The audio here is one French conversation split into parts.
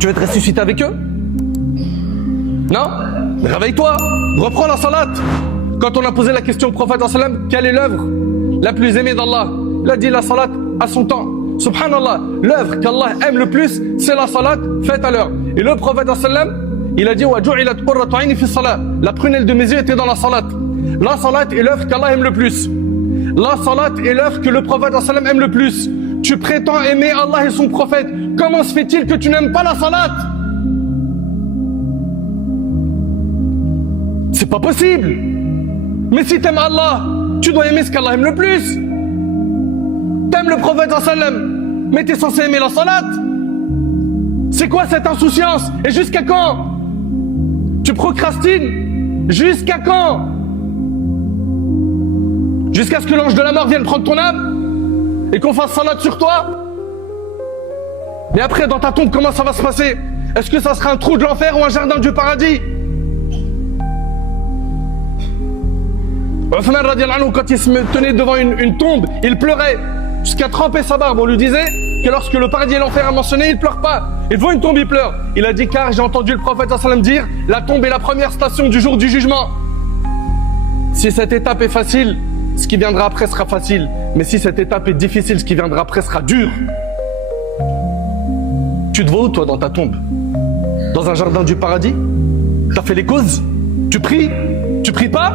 Tu veux être ressuscité avec eux? Non? Mais réveille-toi, reprends la salat. Quand on a posé la question au prophète sallam, quelle est l'œuvre la plus aimée d'Allah? Il a dit la salat à son temps. Subhanallah, l'œuvre qu'Allah aime le plus, c'est la salat faite à l'heure. Et le prophète sallam, il a dit la prunelle de mes yeux était dans la salat. La salat est l'œuvre qu'Allah aime le plus. La salat est l'œuvre que le prophète sallam aime le plus. Tu prétends aimer Allah et son prophète. Comment se fait-il que tu n'aimes pas la salat? C'est pas possible. Mais si t'aimes Allah, tu dois aimer ce qu'Allah aime le plus. T'aimes le prophète sallam, mais t'es censé aimer la salat. C'est quoi cette insouciance? Et jusqu'à quand? Tu procrastines? Jusqu'à quand? Jusqu'à ce que l'ange de la mort vienne prendre ton âme et qu'on fasse salat sur toi? Et après, dans ta tombe, comment ça va se passer? Est-ce que ça sera un trou de l'enfer ou un jardin du paradis? Othman radiallahu anhu, quand il se tenait devant une tombe, il pleurait jusqu'à tremper sa barbe. On lui disait que lorsque le paradis et l'enfer est mentionné, il pleure pas. Et devant une tombe, il pleure. Il a dit, car j'ai entendu le prophète sallam dire, la tombe est la première station du jour du jugement. Si cette étape est facile, ce qui viendra après sera facile. Mais si cette étape est difficile, ce qui viendra après sera dur. Tu te vois où, toi, dans ta tombe? Dans un jardin du paradis? T'as fait les causes? Tu pries? Tu pries pas?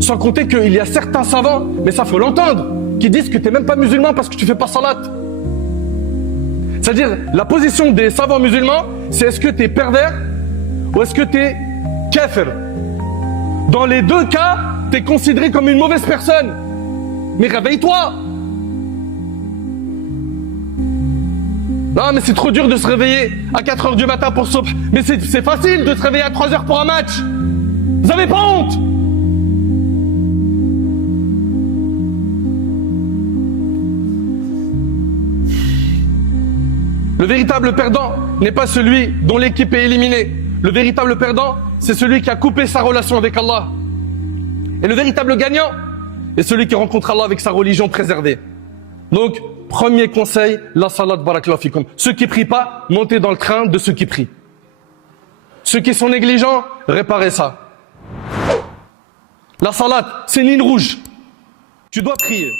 Sans compter qu'il y a certains savants, mais ça faut l'entendre, qui disent que t'es même pas musulman parce que tu fais pas salat. C'est-à-dire, la position des savants musulmans, c'est est-ce que t'es pervers ou est-ce que t'es kafir? Dans les deux cas, t'es considéré comme une mauvaise personne. Mais réveille-toi! Non, mais c'est trop dur de se réveiller à 4h du matin pour soupe. Mais c'est facile de se réveiller à 3h pour un match. Vous avez pas honte? Le véritable perdant n'est pas celui dont l'équipe est éliminée. Le véritable perdant, c'est celui qui a coupé sa relation avec Allah. Et le véritable gagnant est celui qui rencontre Allah avec sa religion préservée. Donc, premier conseil, la salat barakallahu fikum. Ceux qui prient pas, montez dans le train de ceux qui prient. Ceux qui sont négligents, réparez ça. La salat, c'est une ligne rouge. Tu dois prier.